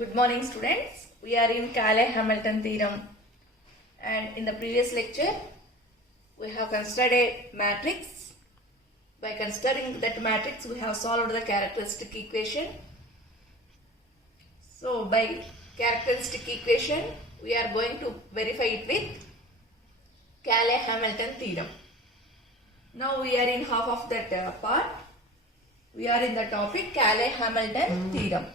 Good morning students. We are in Cayley-Hamilton theorem, and in the previous lecture we have considered a matrix. By considering that matrix we have solved the characteristic equation. So by characteristic equation we are going to verify it with Cayley-Hamilton theorem. Now we are in half of that part. We are in the topic Cayley-Hamilton theorem.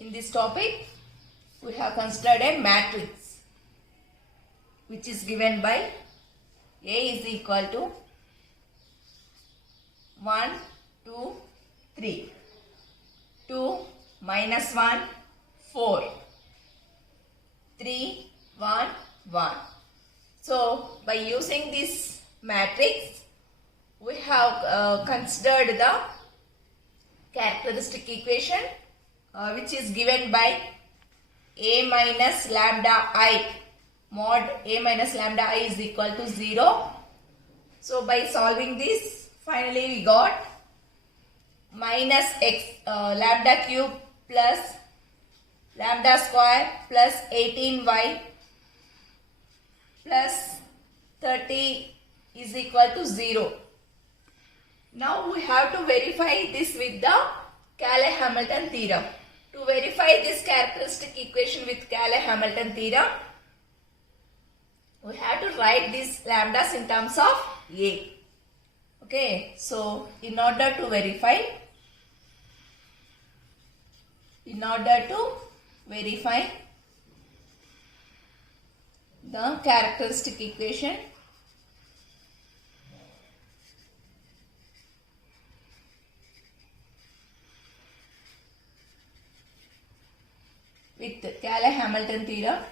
In this topic, we have considered a matrix which is given by A is equal to 1, 2, 3. 2 minus 1, 4. 3, 1, 1. So, by using this matrix, we have considered the characteristic equation which is given by A minus lambda I, mod A minus lambda I is equal to 0. So by solving this, finally we got minus x lambda cube plus lambda square plus 18y plus 30 is equal to 0. Now we have to verify this with the Cayley-Hamilton theorem. To verify this characteristic equation with Cayley-Hamilton theorem, we have to write these lambdas in terms of A. Okay, so in order to verify the characteristic equation, with Cayley-Hamilton theorem,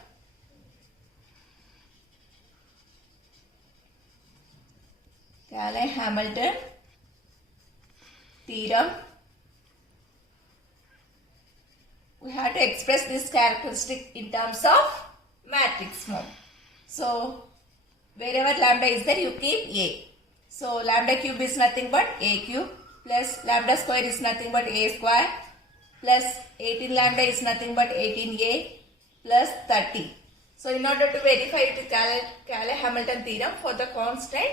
we have to express this characteristic in terms of matrix form. So, wherever lambda is there, you keep A. So, lambda cube is nothing but A cube plus lambda square is nothing but A square plus 18 lambda is nothing but 18A plus 30. So, in order to verify it with Cayley-Hamilton theorem, for the constant,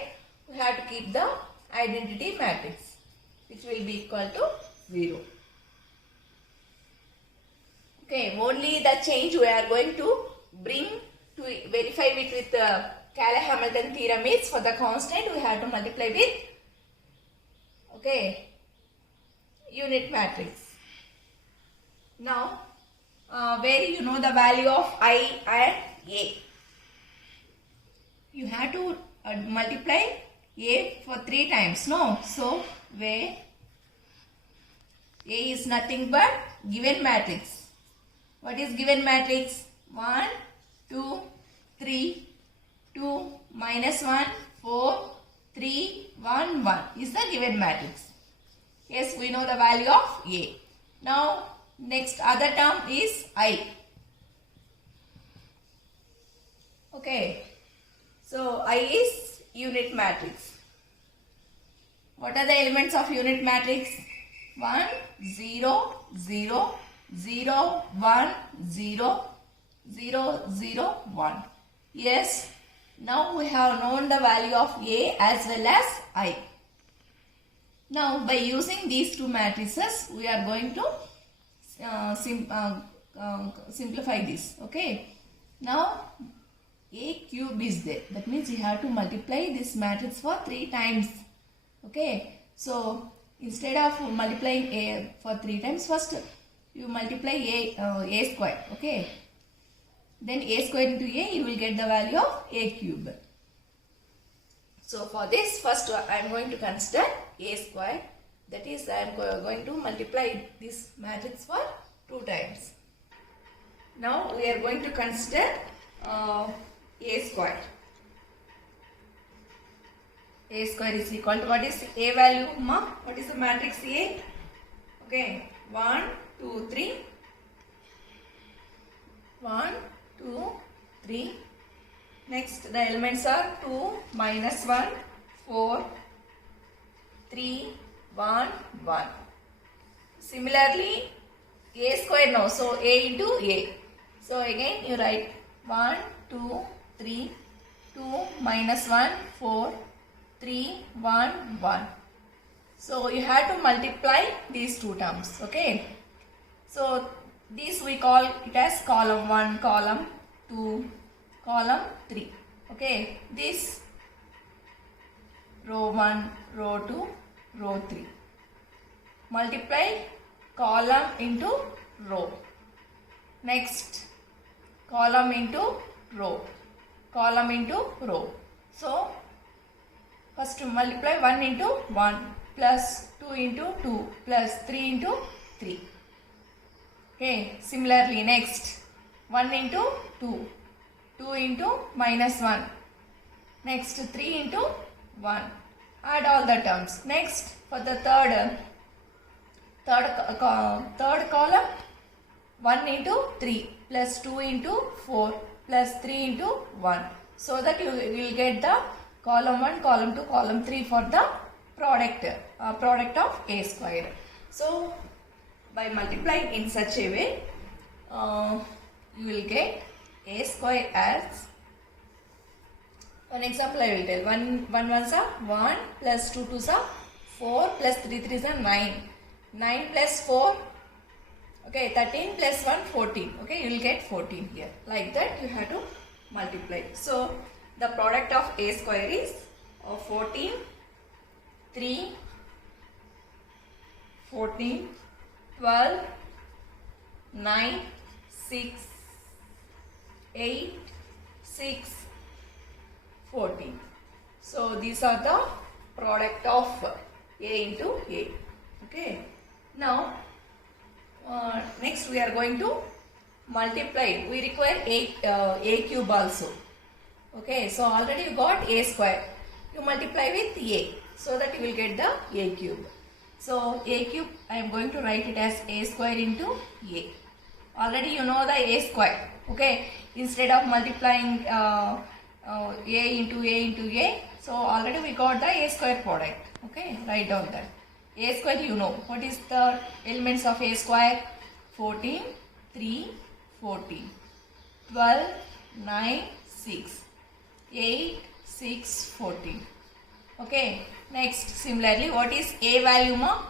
we have to keep the identity matrix, which will be equal to 0. Okay, only the change we are going to bring to verify it with the Cayley-Hamilton theorem is, for the constant we have to multiply with, okay, unit matrix. Now, where you know the value of I and A, you have to multiply A for 3 times, no? So, where A is nothing but given matrix. What is given matrix? 1, 2, 3, 2 minus 1, 4, 3, 1, 1 is the given matrix. Yes, we know the value of A. Now, next other term is I. Okay. So, I is unit matrix. What are the elements of unit matrix? 1, 0, 0, 0, 1, 0, 0, 0, 1. Yes. Now, we have known the value of A as well as I. Now, by using these two matrices, we are going to simplify this. Okay. Now, A cube is there. That means you have to multiply this matrix for 3 times. Okay. So, instead of multiplying A for 3 times, first you multiply A square. Okay. Then A square into A, you will get the value of A cube. So, for this, first I am going to consider A square. That is, I am going to multiply this matrix for 2 times. Now, we are going to consider A square. A square is equal to, what is A value, ma? What is the matrix A? Okay, 1, 2, 3. 1, 2, 3. Next, the elements are 2, minus 1, 4, 3, 1, 1. Similarly, a square now. So, a into a. So, again you write 1, 2, 3, 2, minus 1, 4, 3, 1, 1. So, you have to multiply these two terms. Okay. So, this we call it as column 1, column 2, column 3. Okay. This row 1, row 2, row 3. Multiply column into row. Next, column into row. Column into row. So, first multiply 1 into 1 plus 2 into 2 plus 3 into 3. Okay. Similarly, next 1 into 2. 2 into minus 1. Next 3 into 1. Add all the terms. Next, for the third column, 1 into 3 plus 2 into 4 plus 3 into 1. So that you will get the column 1, column 2, column 3 for the product of a square. So, by multiplying in such a way, you will get a square as, one example I will tell, 1 ones are 1 plus 2 twos are 4 plus 3 threes are 9. 9 plus 4, okay, 13 plus 1, 14. Okay, you will get 14 here. Like that you have to multiply. So, the product of a square is 14, 3, 14, 12, 9, 6, 8, 6, 14. So, these are the product of a into a. Okay. Now, next we are going to multiply. We require a cube also. Okay. So, already you got a square. You multiply with a. So that you will get the a cube. So, a cube, I am going to write it as a square into a. Already you know the a square. Okay. Instead of multiplying a into a. So, already we got the a square product. Okay. Write down that. A square you know. What is the elements of a square? 14, 3, 14. 12, 9, 6. 8, 6, 14. Okay. Next, similarly, what is a value, ma?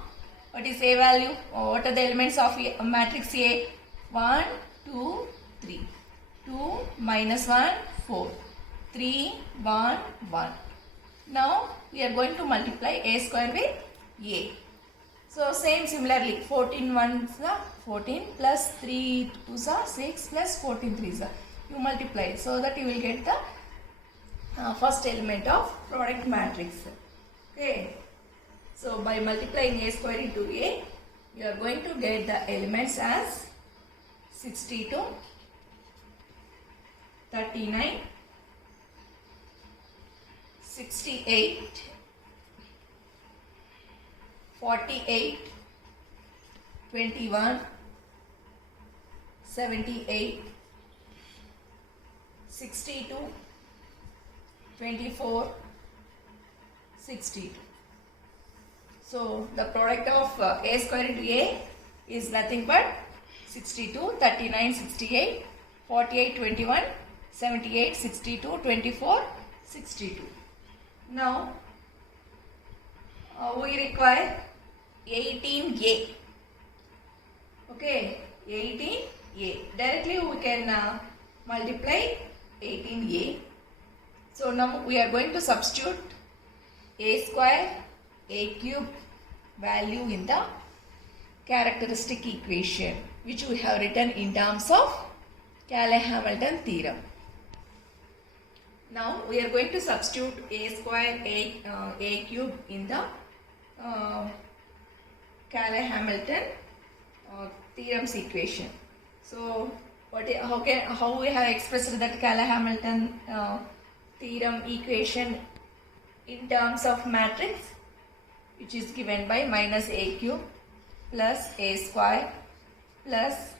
What is a value? What are the elements of a matrix A? 1, 2, 3. 2 minus 1, 4. 3, 1, 1. Now, we are going to multiply a square with a. So, similarly, 14 ones are 14 plus 3 twos are 6 plus 14 threes are. You multiply so that you will get the first element of product matrix. Okay. So, by multiplying a square into a, you are going to get the elements as 62, 39, 68, 48, 21, 78, 62, 24, 62. So, the product of a square into a is nothing but 62, 39, 68, 48, 21, 78, 62, 24, 62. Now, we require 18a. Okay, 18a. Directly we can multiply 18a. So, now we are going to substitute a square, a cube value in the characteristic equation, which we have written in terms of Cayley-Hamilton theorem. Now, we are going to substitute a square, a cube in the Cayley-Hamilton theorem's equation. So, how we have expressed that Cayley-Hamilton theorem equation in terms of matrix, which is given by minus a cube plus a square plus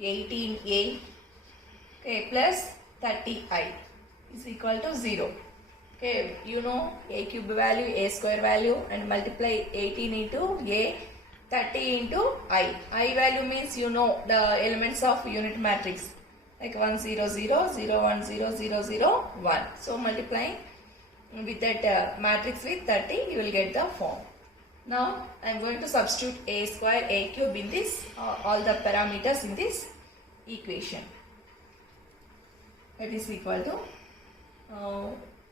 18a Okay, plus 30i is equal to 0. Okay, you know a cube value, a square value, and multiply 18 into a, 30 into I. I value means you know the elements of unit matrix like 1 0 0 0 1 0 0 0 1. So multiplying with that matrix with 30, you will get the form. Now I am going to substitute a square, a cube in this all the parameters in this equation. That is equal to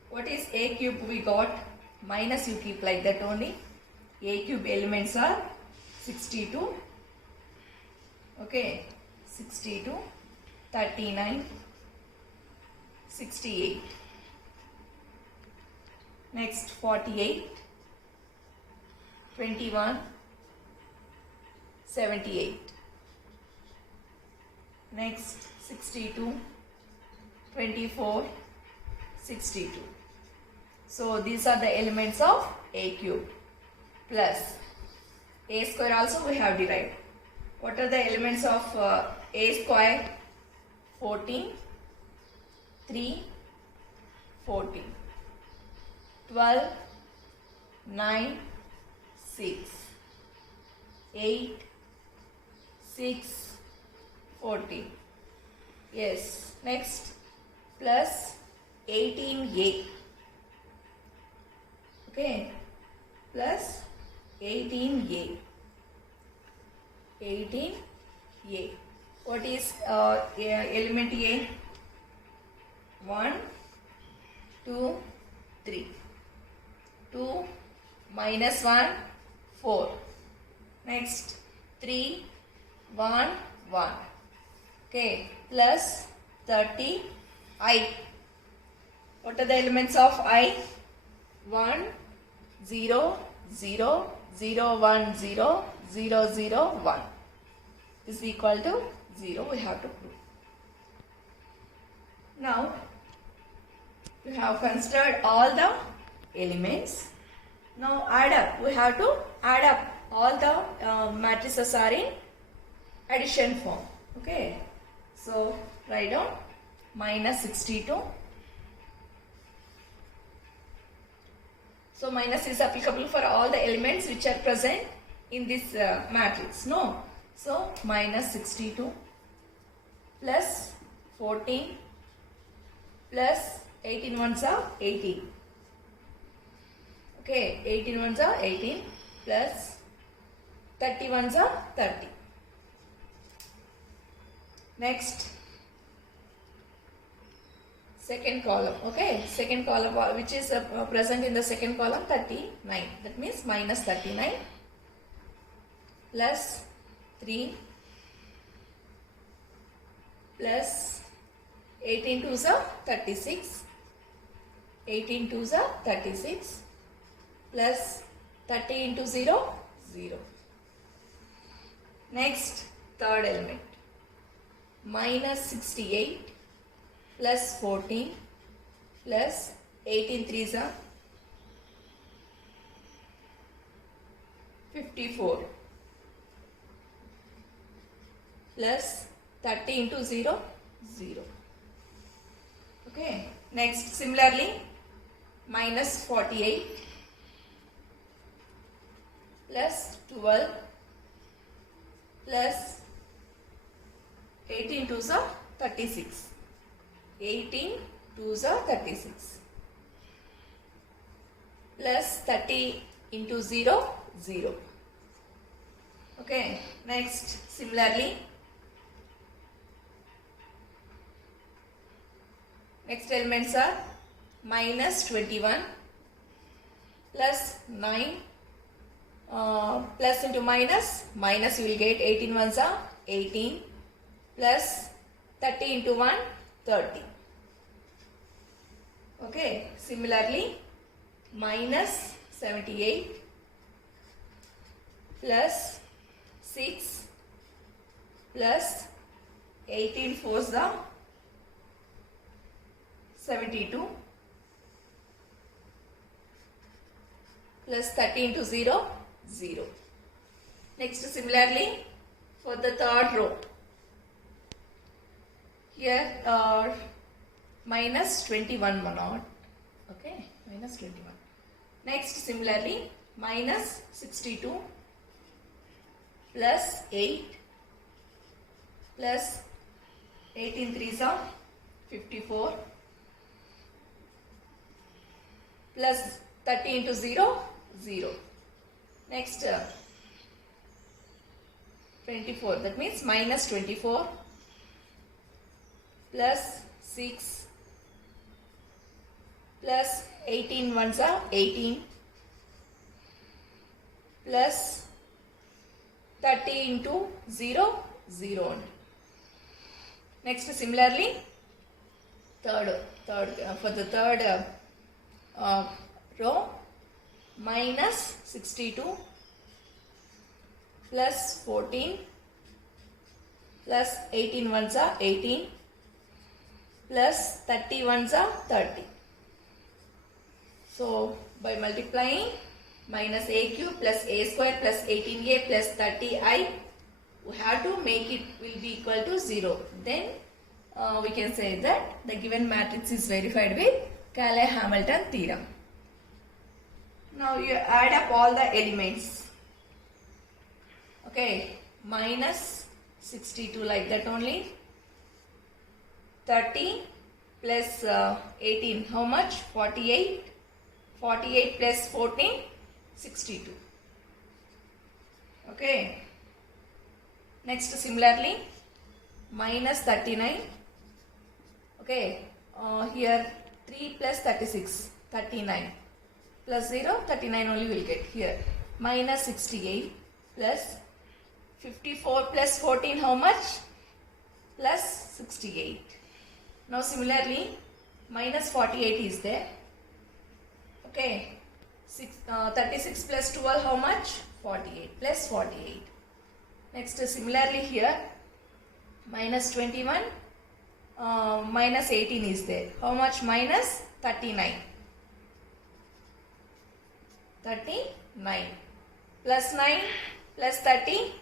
what is a cube we got, minus you keep like that only. A cube elements are 62, okay, 62, 39, 68, next 48, 21, 78, next 62, 24, 62. So these are the elements of a cube. Plus a square also we have derived. What are the elements of a square? 14, 3, 14, 12, 9, 6, 8, 6, 14. Yes, next plus 18a. Okay, plus 18a. 18a. What is element a? 1, 2, 3. 2 minus 1, 4. Next 3, 1, 1. Okay, plus 30 I. What are the elements of I? 1, 0, 0, 0, 1, 0, 0, 0, 1 is equal to 0. We have to prove. Now, we have considered all the elements. Now add up. We have to add up. All the matrices are in addition form. Okay. So write down minus 62. So minus is applicable for all the elements which are present in this matrix. No. So minus 62 plus 14 plus 18 ones are 18. Okay, 18 ones are 18 plus 30 ones are 30. Next, second column. Okay, second column which is present in the second column 39. That means minus 39 plus 3 plus 18 twos are 36. 18 twos are 36 plus 30 into 0, 0. Next, third element. Minus 68 plus 14 plus 18 threes are 54 plus 30 into 0, 0. Okay. Next, similarly, minus 48 plus 12 plus 18 twos are 36. 18 twos are 36 plus 30 into 0, 0. Okay. Next, similarly, next elements are minus 21 plus 9 plus into minus, minus you will get 18 ones are 18 plus 30 into 1, 30. Okay, similarly minus 78 plus 6 plus 18 fours are 72 plus 30 into 0, 0. Next, similarly for the third row, here minus 21 not, okay, minus 21. Next similarly minus 62 plus 8 plus 18 threes are 54 plus 30 into 0, 0. Next 24, that means minus 24 plus 6 plus 18 ones are 18 plus 30 into 0, 0. Next similarly for the third row minus 62 plus 14 plus 18 ones are 18 plus 30 ones are 30. So by multiplying minus a cube plus a square plus 18a plus 30i, we have to make it will be equal to 0. Then we can say that the given matrix is verified with Cayley-Hamilton theorem. Now you add up all the elements. Okay, minus 62 like that only. 30 plus 18, how much? 48. 48 plus 14, 62. Okay. Next similarly, minus 39. Okay. Here 3 plus 36, 39. Plus 0, 39 only will get here. Minus 68 plus 54 plus 14, how much? Plus 68. Now similarly, minus 48 is there. Okay. 36 plus 12, how much? 48 plus 48. Next similarly here, minus 21, minus 18 is there. How much? Minus 39. 39 plus 9 plus 30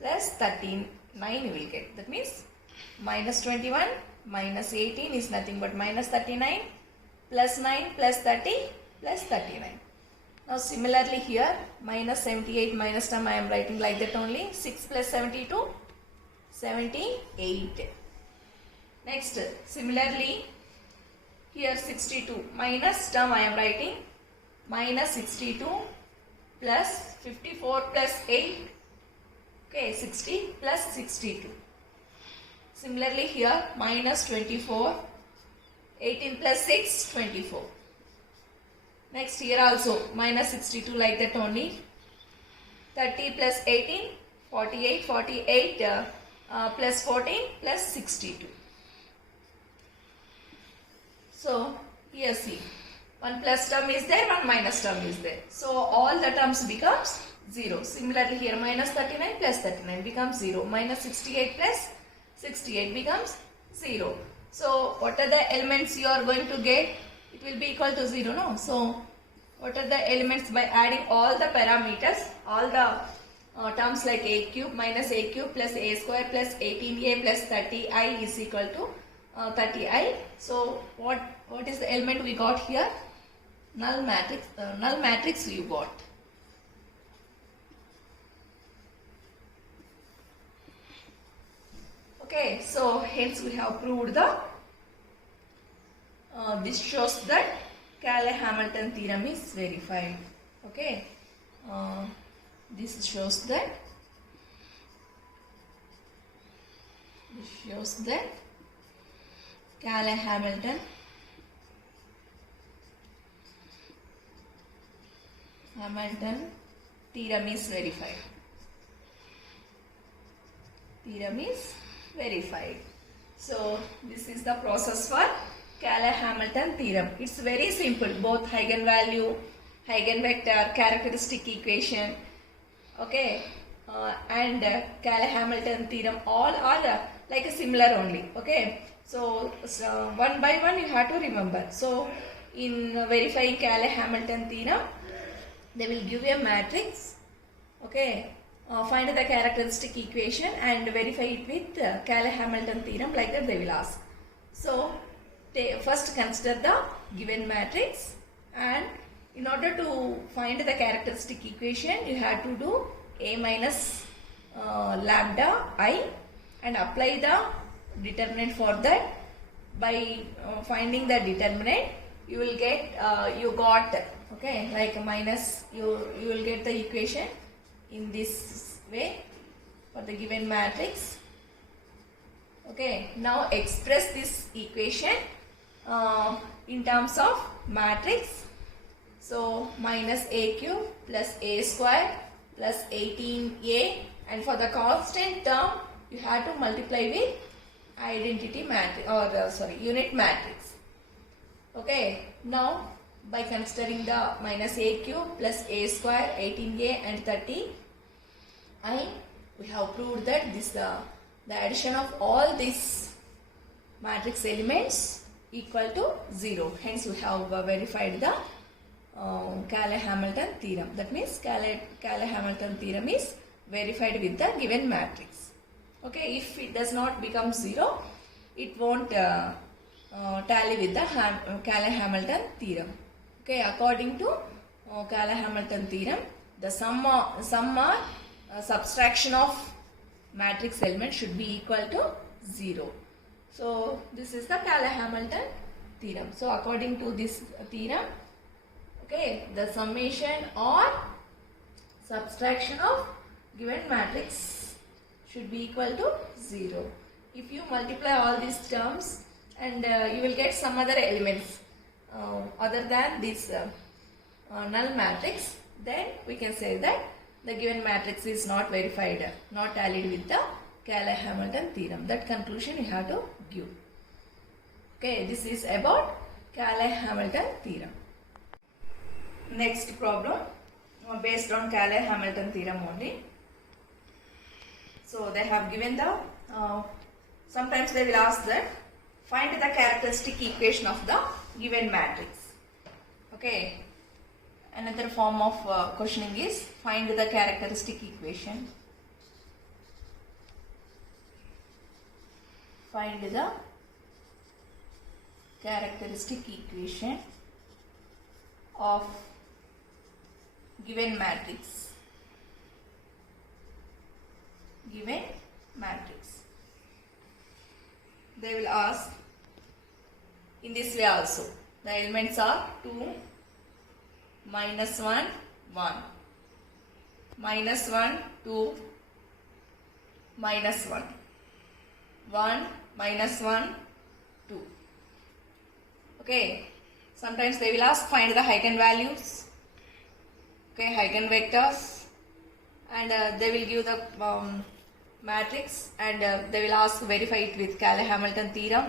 plus 39 you will get. That means minus 21 minus 18 is nothing but minus 39 plus 9 plus 30 plus 39. Now similarly here minus 78 minus term I am writing like that only. 6 plus 72, 78. Next similarly here 62 minus term I am writing minus 62 plus 54 plus 8. Okay, 60 plus 62. Similarly here minus 24, 18 plus 6, 24. Next here also minus 62 like that only. 30 plus 18, 48, 48 plus 14 plus 62. So here see, one plus term is there, one minus term is there. So all the terms becomes 0. Similarly here minus 39 plus 39 becomes 0. Minus 68 plus 68 becomes 0. So what are the elements you are going to get? It will be equal to 0, no? So what are the elements? By adding all the parameters, all the terms like a cube minus a cube plus a square plus 18a plus 30i is equal to 30i. So what is the element we got here? Null matrix you got. Okay, so hence we have proved the this shows that Cayley-Hamilton theorem is verified. Okay, this shows that Cayley-Hamilton theorem is verified. So this is the process for Cayley-Hamilton theorem. It's very simple. Both eigenvalue, eigenvector, characteristic equation, okay, and Cayley-Hamilton theorem all are like a similar only. Okay, so one by one you have to remember. So in verifying Cayley-Hamilton theorem, they will give you a matrix. Okay, find the characteristic equation and verify it with Cayley-Hamilton theorem, like that they will ask. So first consider the given matrix, and in order to find the characteristic equation you have to do A minus lambda I and apply the determinant for that. By finding the determinant you will get okay, like minus, you will get the equation in this way for the given matrix. Okay, now express this equation in terms of matrix. So minus a cube plus a square plus 18a, and for the constant term you have to multiply with identity matrix, or unit matrix. Okay, now by considering the minus a cube plus a square, 18a and 30, we have proved that this the addition of all these matrix elements equal to 0. Hence we have verified the Cayley-Hamilton theorem. That means Cayley-Hamilton theorem is verified with the given matrix. Okay, if it does not become 0, it won't tally with the Cayley-Hamilton theorem. Okay, according to Cayley-Hamilton theorem, the sum or subtraction of matrix element should be equal to 0. So this is the Cayley-Hamilton theorem. So according to this theorem, okay, the summation or subtraction of given matrix should be equal to 0. If you multiply all these terms, and you will get some other elements other than this null matrix, then we can say that the given matrix is not verified, not tallied with the Cayley-Hamilton theorem. That conclusion you have to give. Okay, this is about Cayley-Hamilton theorem. Next problem based on Cayley-Hamilton theorem only. So they have given the, sometimes they will ask that find the characteristic equation of the given matrix. Okay, another form of questioning is find the characteristic equation. Find the characteristic equation of given matrix. Given matrix. They will ask in this way also. The elements are 2, minus 1, 1, minus 1, 2, minus 1, 1, minus 1, 2. Okay. Sometimes they will ask find the eigenvalues. Okay, eigenvectors, and they will give the matrix, and they will ask verify it with Cayley-Hamilton theorem.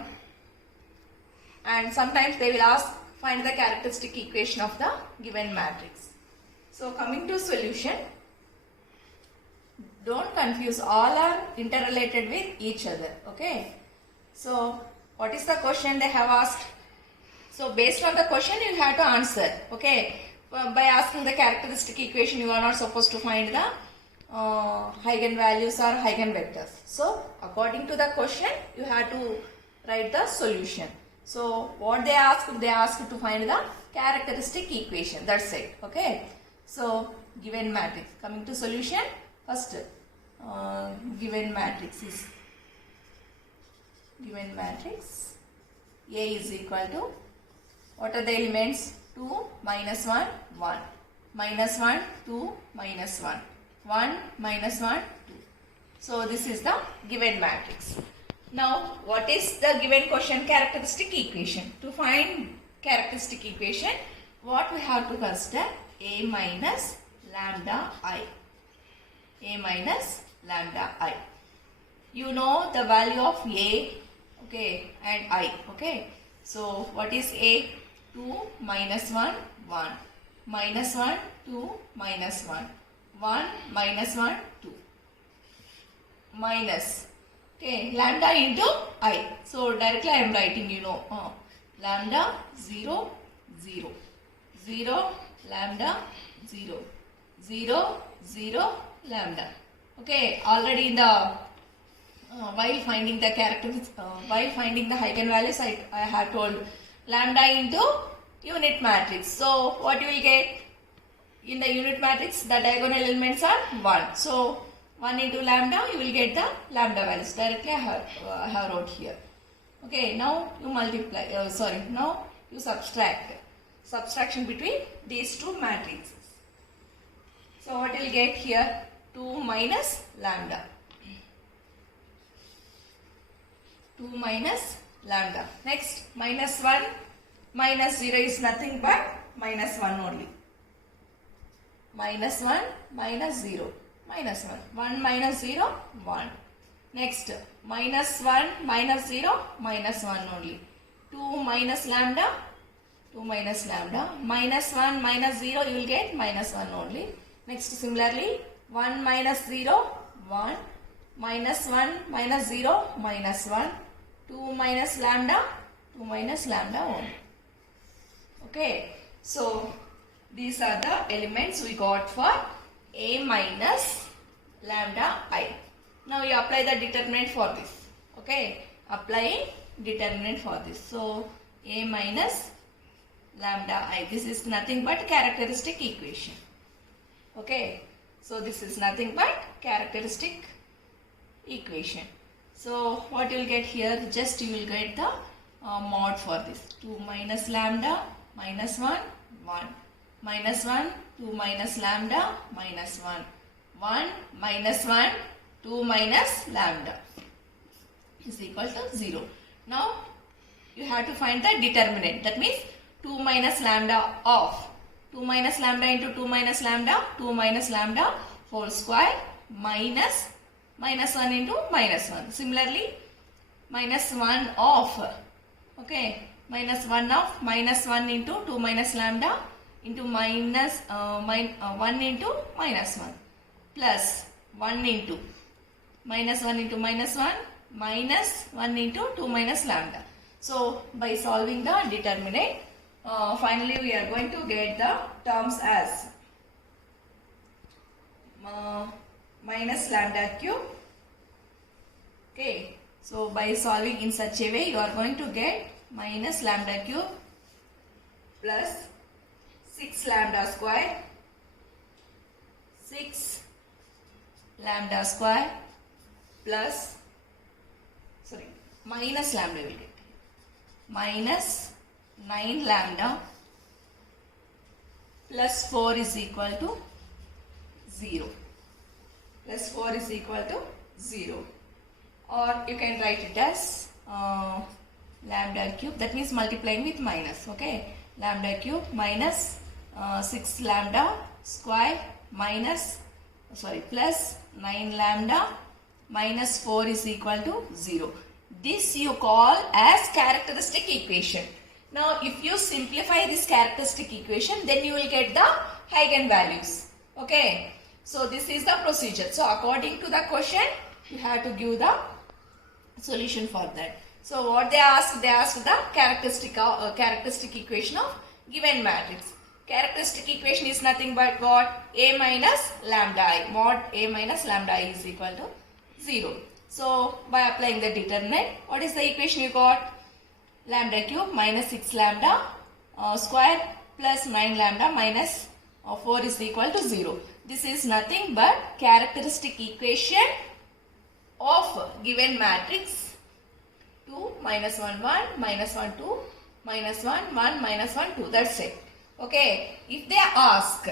And sometimes they will ask find the characteristic equation of the given matrix. So coming to solution, don't confuse, all are interrelated with each other. Okay, so what is the question they have asked? So based on the question you have to answer. Okay, by asking the characteristic equation you are not supposed to find the eigenvalues or eigenvectors. So according to the question you have to write the solution. So what they ask to find the characteristic equation. That's it. Okay. So given matrix. Coming to solution, first given matrix is given matrix. A is equal to, what are the elements? 2, minus 1, 1, minus 1, 2, minus 1, 1, minus 1, 2. So this is the given matrix. Now what is the given question characteristic equation? To find characteristic equation, what we have to consider? A minus lambda I. A minus lambda I. You know the value of A, okay, and I. Okay. So what is A? 2 minus 1, 1, minus 1, 2, minus 1, 1, minus 1, 2, minus, okay, lambda into I. So directly I am writing, lambda 0, 0, 0, lambda 0, 0, 0, lambda. Okay, already in the while finding the while finding the eigenvalues, I have told lambda into unit matrix. So what you will get in the unit matrix? The diagonal elements are 1. So 1 into lambda, you will get the lambda values. Directly I have wrote here. Okay, now you multiply. Now you subtract. Subtraction between these two matrices. So what you will get here? 2 minus lambda. 2 minus lambda. Next, minus 1 minus 0 is nothing but minus 1 only. Minus 1 minus 0. Minus 1. 1 minus 0, 1. Next, minus 1 minus 0, minus 1 only. 2 minus lambda. 2 minus lambda. Minus 1 minus 0, you will get minus 1 only. Next, similarly, 1 minus 0, 1. Minus 1 minus 0, minus 1. 2 minus lambda, 2 minus lambda only. Okay, so these are the elements we got for a minus lambda I. Now you apply the determinant for this. Okay, applying determinant for this. So a minus lambda I. This is nothing but characteristic equation. Okay, so this is nothing but characteristic equation. So what you will get here? Just you will get the mod for this. 2 minus lambda minus 1, 1. Minus 1, 2 minus lambda minus 1. 1 minus 1, 2 minus lambda is equal to 0. Now you have to find the determinant. That means 2 minus lambda of 2 minus lambda into 2 minus lambda, 2 minus lambda whole square minus 1 into minus 1. Similarly, minus 1 of, okay, minus 1 of minus 1 into 2 minus lambda into minus 1 into minus 1 plus 1 into minus 1 into minus 1 minus 1 into 2 minus lambda. So by solving the determinant, finally we are going to get the terms as minus lambda cube. Okay, so by solving in such a way, you are going to get minus lambda cube plus 6 lambda square, 6 lambda square plus, minus lambda will get minus 9 lambda plus 4 is equal to 0. Plus 4 is equal to 0. Or you can write it as lambda cube. That means multiplying with minus. Okay. Lambda cube minus 6 lambda square minus, plus 9 lambda minus 4 is equal to 0. This you call as characteristic equation. Now if you simplify this characteristic equation, then you will get the eigenvalues. Okay. So this is the procedure. So according to the question, you have to give the solution for that. So what they asked the characteristic equation of given matrix. Characteristic equation is nothing but what? A minus lambda I. Mod A minus lambda I is equal to 0. So by applying the determinant, what is the equation you got? Lambda cube minus 6 lambda square plus 9 lambda minus 4 is equal to 0. This is nothing but characteristic equation of given matrix 2 minus 1 1 minus 1 2 minus 1 1 minus 1 2. That's it. Okay. If they ask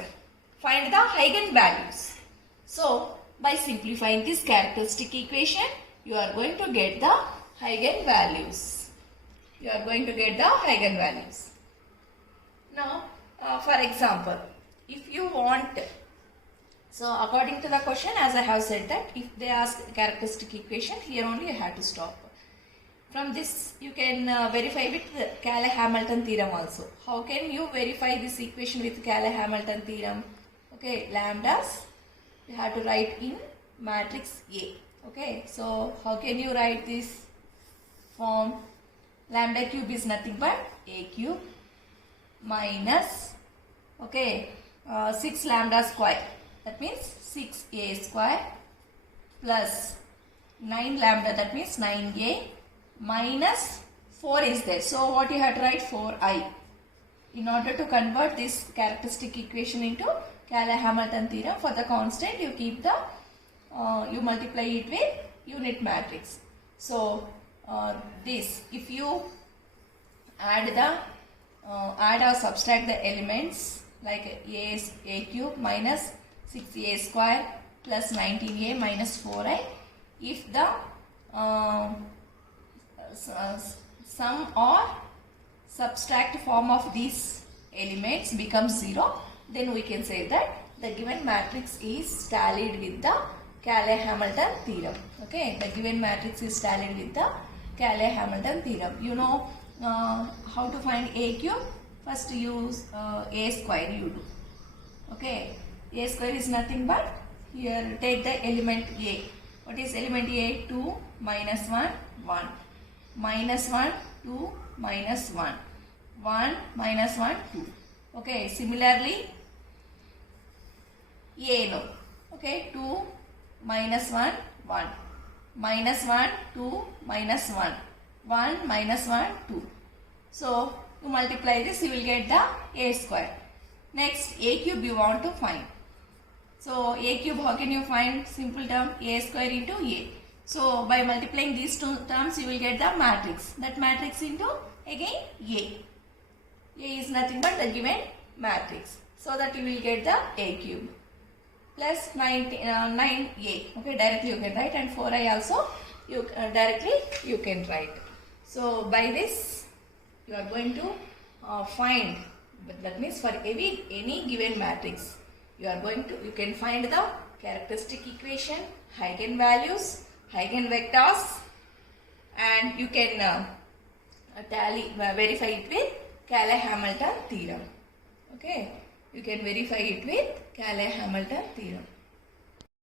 find the eigenvalues, so by simplifying this characteristic equation, you are going to get the eigenvalues. You are going to get the eigenvalues. Now, for example, if you want, so according to the question, as I have said that if they ask characteristic equation, here only you have to stop. From this, you can verify with Cayley-Hamilton theorem also. How can you verify this equation with Cayley-Hamilton theorem? Okay, lambdas you have to write in matrix A. Okay, so how can you write this form? Lambda cube is nothing but A cube minus, okay, 6 lambda square. That means 6A square plus 9 lambda, that means 9a minus 4 is there. So what you have to write? 4i. In order to convert this characteristic equation into Cayley-Hamilton theorem, for the constant you keep the, you multiply it with unit matrix. So this, if you add or subtract the elements like a cube minus 6a square plus 19a minus 4i, if the sum or subtract form of these elements becomes 0, then we can say that the given matrix is tallied with the Cayley-Hamilton theorem. Okay, the given matrix is tallied with the Cayley-Hamilton theorem. You know how to find a cube? First use a square you do. Okay, a square is nothing but, here take the element a. What is element a? 2 minus 1, 1. Minus 1, 2, minus 1. 1 minus 1, 2. Okay, similarly a no. Okay, 2 minus 1, 1. Minus 1, 2, minus 1. 1 minus 1, 2. So, to multiply this, you will get the a square. Next, a cube you want to find. So, a cube, how can you find? Simple term, a square into a. So, by multiplying these two terms, you will get the matrix. That matrix into, again, a. A is nothing but the given matrix. So, that you will get the a cube. Plus 9a. Okay, directly you can write, and 4i also you directly you can write. So by this you are going to find, that means for any given matrix you can find the characteristic equation, eigenvalues, eigenvectors, and you can verify it with Cayley-Hamilton theorem. Okay, you can verify it with Cayley-Hamilton theorem.